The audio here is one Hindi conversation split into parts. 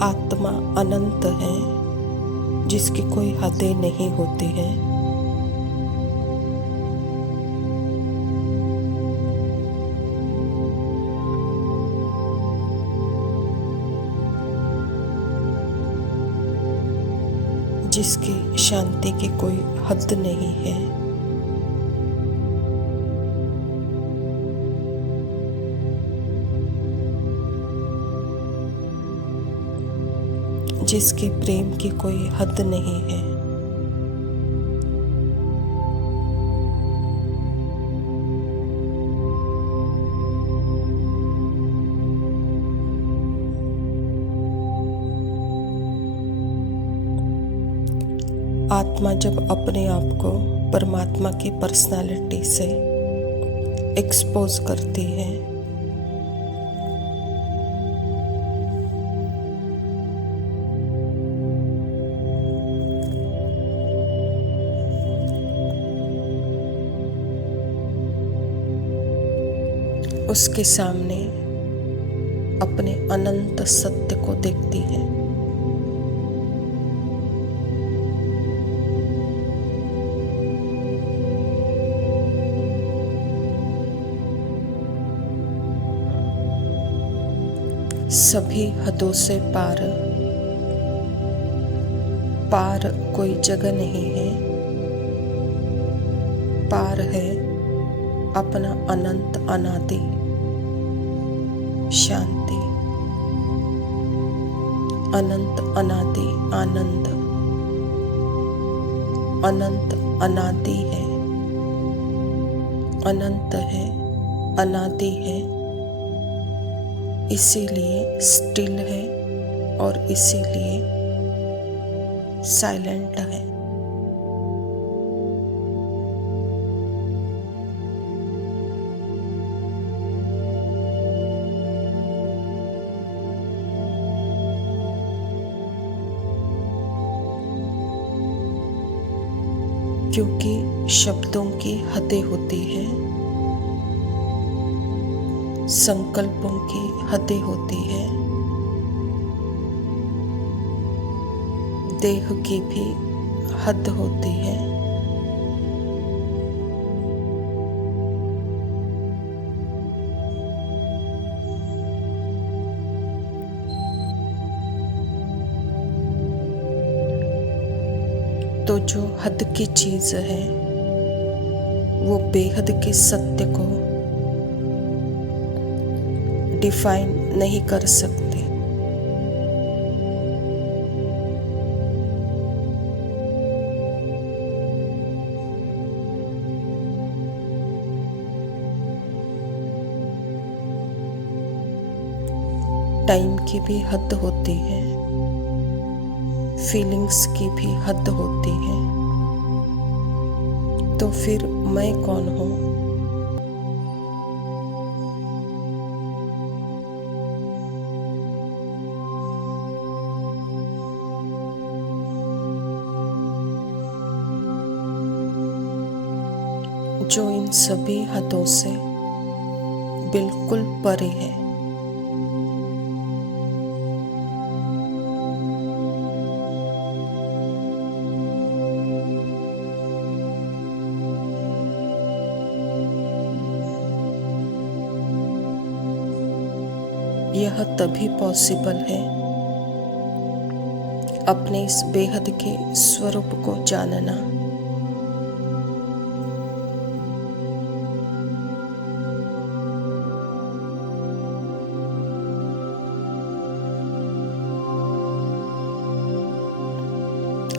आत्मा अनंत है, जिसकी कोई हदें नहीं होती हैं। जिसकी शांति की कोई हद नहीं है। जिसके प्रेम की कोई हद नहीं है। आत्मा जब अपने आप को परमात्मा की पर्सनालिटी से एक्सपोज करती है, उसके सामने अपने अनंत सत्य को देखती है। सभी हदों से पार कोई जगह नहीं है। पार है अपना अनंत अनादि शांति, अनंत अनादि आनंद, अनंत अनादि है, अनंत है, अनादि है, इसीलिए स्टिल है और इसीलिए साइलेंट है। क्योंकि शब्दों की हदें होती हैं, संकल्पों की हदें होती है, देह की भी हद होती है। तो जो हद की चीज है वो बेहद के सत्य को डिफाइन नहीं कर सकते। टाइम की भी हद होती है, फीलिंग्स की भी हद होती है। तो फिर मैं कौन हूँ? जो इन सभी हदों से बिल्कुल परे है। यह तभी पॉसिबल है अपने इस बेहद के स्वरूप को जानना।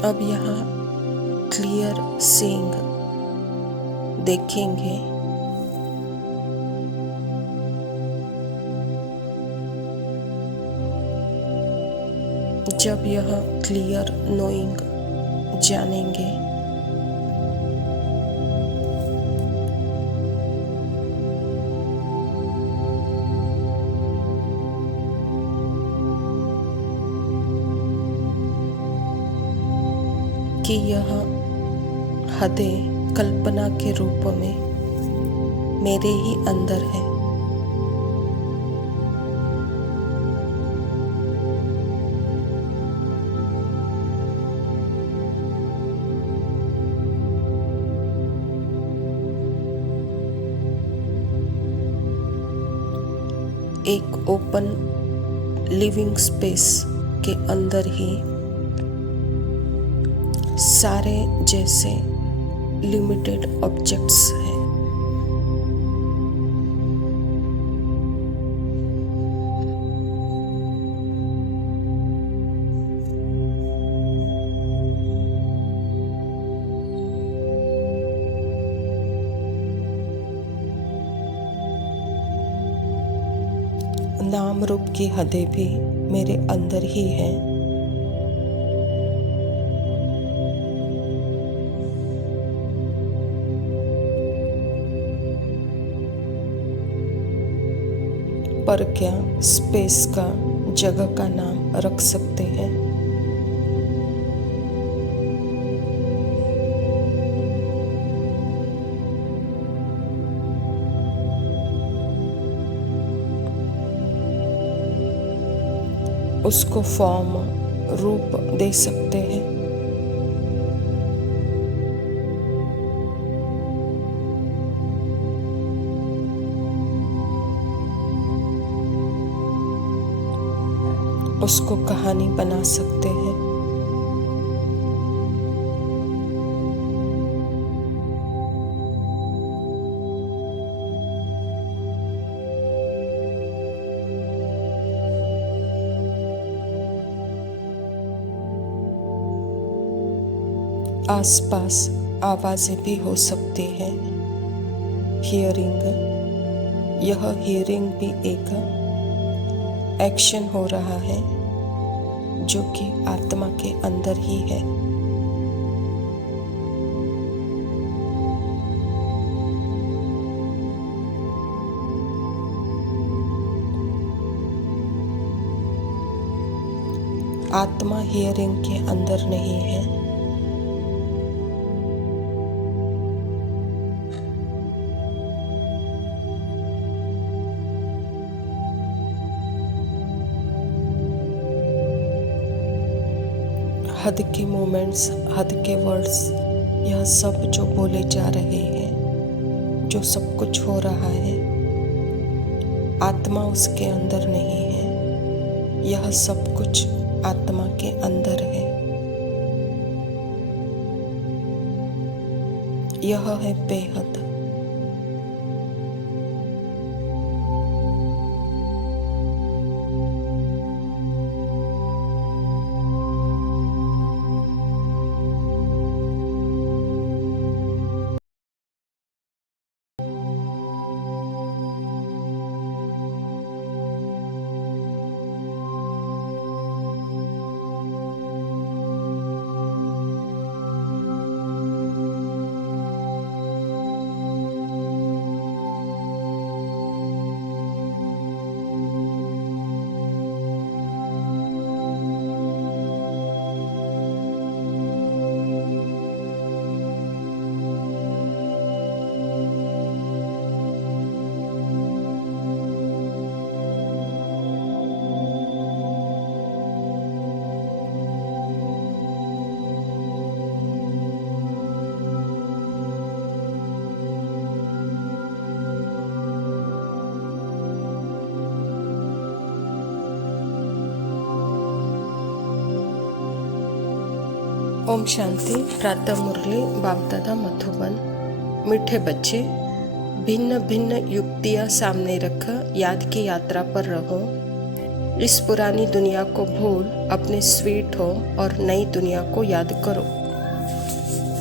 अब यहाँ क्लियर सीइंग देखेंगे। जब यह क्लियर नोइंग जानेंगे, कि यह हदें कल्पना के रूप में मेरे ही अंदर है। एक ओपन लिविंग स्पेस के अंदर ही सारे जैसे लिमिटेड ऑब्जेक्ट्स हैं। नाम रूप की हदें भी मेरे अंदर ही हैं। पर क्या स्पेस का जगह का नाम रख सकते हैं? उसको फॉर्म रूप दे सकते हैं। उसको कहानी बना सकते हैं। आसपास आवाजें भी हो सकती हैं। हियरिंग, यह हियरिंग भी एक एक्शन हो रहा है जो कि आत्मा के अंदर ही है। आत्मा हियरिंग के अंदर नहीं है। हद के मोमेंट्स, हद के वर्ड्स, यह सब जो बोले जा रहे हैं, जो सब कुछ हो रहा है, आत्मा उसके अंदर नहीं है। यह सब कुछ आत्मा के अंदर है। यह है बेहद। ओम शांति। प्रातः मुरली बापदादा मधुबन। मीठे बच्चे, भिन्न भिन्न युक्तियाँ सामने रख याद की यात्रा पर रहो। इस पुरानी दुनिया को भूल अपने स्वीट हो और नई दुनिया को याद करो।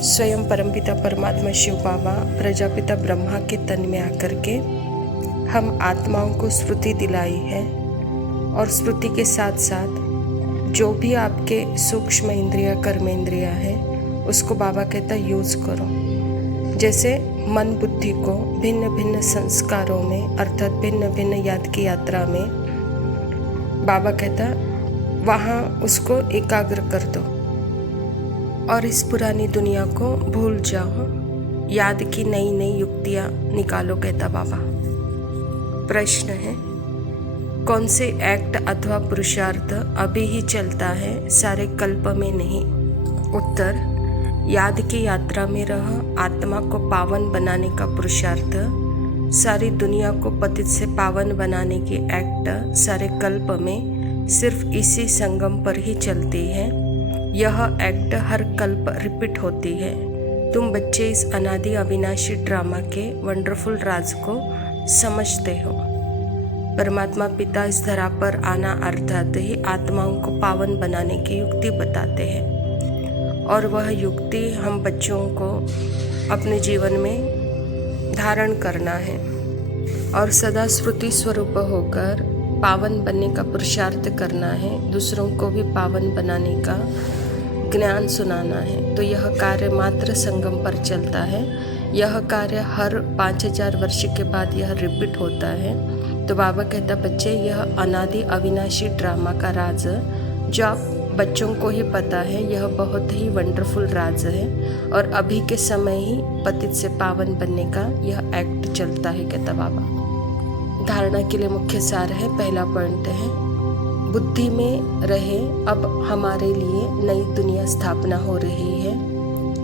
स्वयं परमपिता परमात्मा शिव बाबा प्रजापिता ब्रह्मा के तन में आकर के हम आत्माओं को स्मृति दिलाई है, और स्मृति के साथ साथ जो भी आपके सूक्ष्म इंद्रिया कर्मेंद्रिया है उसको बाबा कहता यूज़ करो। जैसे मन बुद्धि को भिन्न भिन्न संस्कारों में अर्थात भिन्न भिन्न याद की यात्रा में बाबा कहता वहाँ उसको एकाग्र कर दो और इस पुरानी दुनिया को भूल जाओ। याद की नई नई युक्तियाँ निकालो कहता बाबा। प्रश्न है, कौन से एक्ट अथवा पुरुषार्थ अभी ही चलता है, सारे कल्प में नहीं? उत्तर, याद की यात्रा में रह आत्मा को पावन बनाने का पुरुषार्थ सारी दुनिया को पतित से पावन बनाने की एक्ट सारे कल्प में सिर्फ इसी संगम पर ही चलती है। यह एक्ट हर कल्प रिपीट होती है। तुम बच्चे इस अनादि अविनाशी ड्रामा के वंडरफुल राज को समझते हो। परमात्मा पिता इस धरा पर आना अर्थात ही आत्माओं को पावन बनाने की युक्ति बताते हैं, और वह युक्ति हम बच्चों को अपने जीवन में धारण करना है और सदा स्मृति स्वरूप होकर पावन बनने का पुरुषार्थ करना है। दूसरों को भी पावन बनाने का ज्ञान सुनाना है। तो यह कार्य मात्र संगम पर चलता है। यह कार्य हर 5000 वर्ष के बाद यह रिपीट होता है। तो बाबा कहता बच्चे, यह अनादि अविनाशी ड्रामा का राज जो आप बच्चों को ही पता है, यह बहुत ही वंडरफुल राज है और अभी के समय ही पतित से पावन बनने का यह एक्ट चलता है, कहता बाबा। धारणा के लिए मुख्य सार है। पहला पॉइंट है, बुद्धि में रहे अब हमारे लिए नई दुनिया स्थापना हो रही है।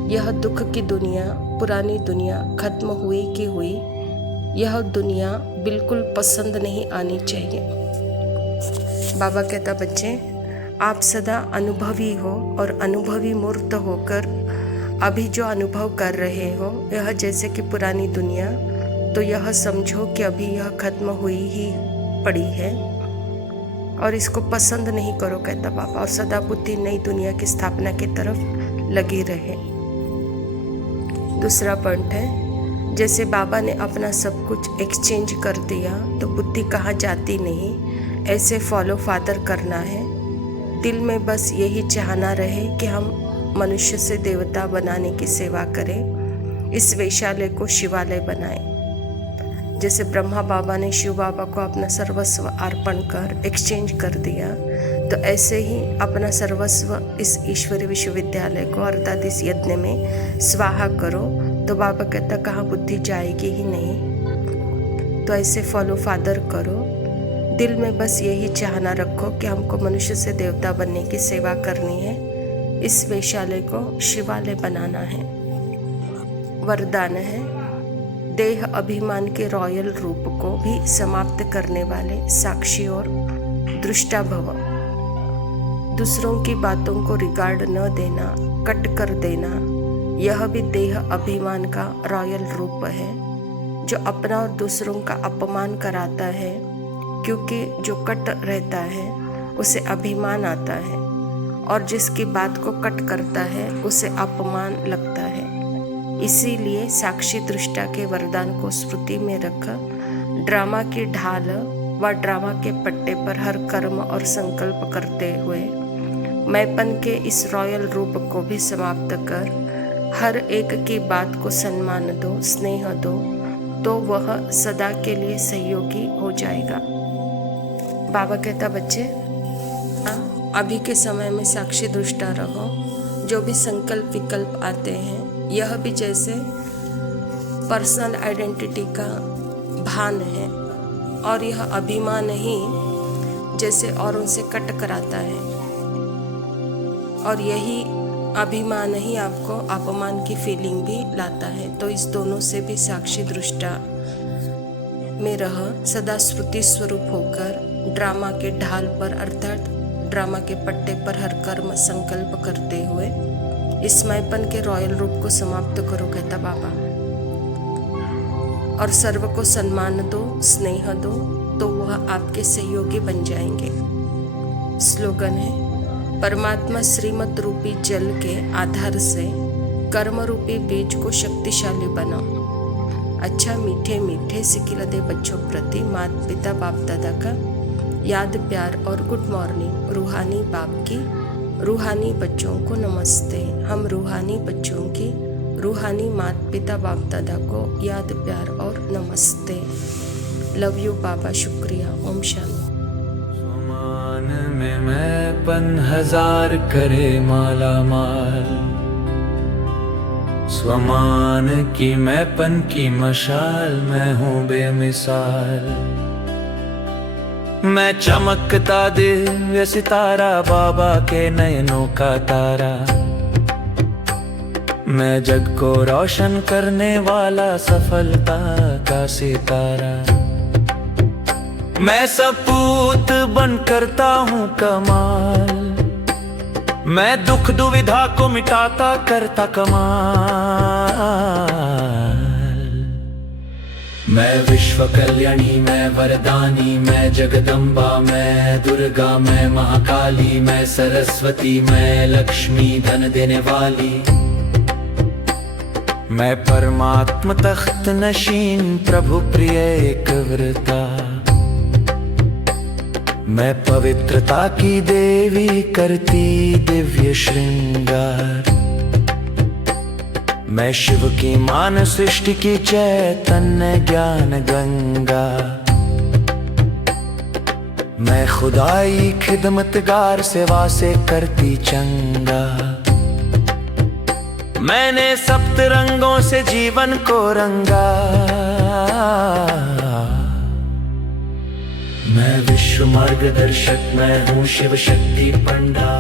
यह दुख की दुनिया, पुरानी दुनिया खत्म हुई की हुई, यह दुनिया बिल्कुल पसंद नहीं आनी चाहिए। बाबा कहता बच्चे, आप सदा अनुभवी हो और अनुभवी मूर्त होकर अभी जो अनुभव कर रहे हो यह जैसे कि पुरानी दुनिया, तो यह समझो कि अभी यह खत्म हुई ही पड़ी है और इसको पसंद नहीं करो, कहता बाबा, और सदा बुद्धि नई दुनिया की स्थापना की तरफ लगी रहे। दूसरा पॉइंट है, जैसे बाबा ने अपना सब कुछ एक्सचेंज कर दिया तो बुद्धि कहाँ जाती नहीं, ऐसे फॉलो फादर करना है। दिल में बस यही चाहना रहे कि हम मनुष्य से देवता बनाने की सेवा करें, इस वैशाल्य को शिवालय बनाएं। जैसे ब्रह्मा बाबा ने शिव बाबा को अपना सर्वस्व अर्पण कर एक्सचेंज कर दिया, तो ऐसे ही अपना सर्वस्व इस ईश्वरीय विश्वविद्यालय को अर्थात इस यज्ञ में स्वाहा करो। तो बाबा कहता कहाँ बुद्धि जाएगी ही नहीं। तो ऐसे फॉलो फादर करो। दिल में बस यही चाहना रखो कि हमको मनुष्य से देवता बनने की सेवा करनी है, इस वैशाल्य को शिवालय बनाना है। वरदान है, देह अभिमान के रॉयल रूप को भी समाप्त करने वाले साक्षी और दृष्टा भव। दूसरों की बातों को रिगार्ड न देना, कट कर देना, यह भी देह अभिमान का रॉयल रूप है, जो अपना और दूसरों का अपमान कराता है। क्योंकि जो कट रहता है उसे अभिमान आता है और जिसकी बात को कट करता है उसे अपमान लगता है। इसीलिए साक्षी दृष्टा के वरदान को स्मृति में रख ड्रामा की ढाल व ड्रामा के पट्टे पर हर कर्म और संकल्प करते हुए मैंपन के इस रॉयल रूप को भी समाप्त कर हर एक की बात को सम्मान दो, स्नेह दो, तो वह सदा के लिए सहयोगी हो जाएगा। बाबा कहता बच्चे, अभी के समय में साक्षी दृष्टा रहो। जो भी संकल्प विकल्प आते हैं यह भी जैसे पर्सनल आइडेंटिटी का भान है और यह अभिमान ही जैसे औरों से कट कराता है और यही अभिमान ही आपको अपमान की फीलिंग भी लाता है। तो इस दोनों से भी साक्षी दृष्टा में रह सदा स्मृति स्वरूप होकर ड्रामा के ढाल पर अर्थात ड्रामा के पट्टे पर हर कर्म संकल्प करते हुए इस मैंपन के रॉयल रूप को समाप्त करो, कहता बाबा, और सर्व को सम्मान दो, स्नेह दो, तो वह आपके सहयोगी बन जाएंगे। स्लोगन है, परमात्मा श्रीमत रूपी जल के आधार से कर्म रूपी बीज को शक्तिशाली बनाओ। अच्छा मीठे मीठे सिकिलदे बच्चों प्रति माता पिता बाप दादा का याद प्यार और गुड मॉर्निंग। रूहानी बाप की रूहानी बच्चों को नमस्ते। हम रूहानी बच्चों की रूहानी माता पिता बाप दादा को याद प्यार और नमस्ते। लव यू बाबा, शुक्रिया। ओम शांति। स्वमान में मैंपन हजार करे माला माल, स्वमान की मैंपन की मशाल, मैं हूँ बेमिसाल। मैं चमकता दिव्य सितारा, बाबा के नयनों का तारा। मैं जग को रोशन करने वाला सफलता का सितारा। मैं सपूत बन करता हूँ कमाल, मैं दुख दुविधा को मिटाता करता कमाल। मैं विश्व कल्याणी, मैं वरदानी, मैं जगदम्बा, मैं दुर्गा, मैं महाकाली, मैं सरस्वती, मैं लक्ष्मी धन देने वाली। मैं परमात्म तख्त नशीन, प्रभु प्रिय एक व्रता। मैं पवित्रता की देवी करती दिव्य श्रृंगार। मैं शिव की मान सृष्टि की चैतन्य ज्ञान गंगा। मैं खुदाई खिदमतगार सेवा से करती चंगा। मैंने सप्त रंगों से जीवन को रंगा। मैं विश्व मार्गदर्शक, मैं हूँ शिव शक्ति पंडा।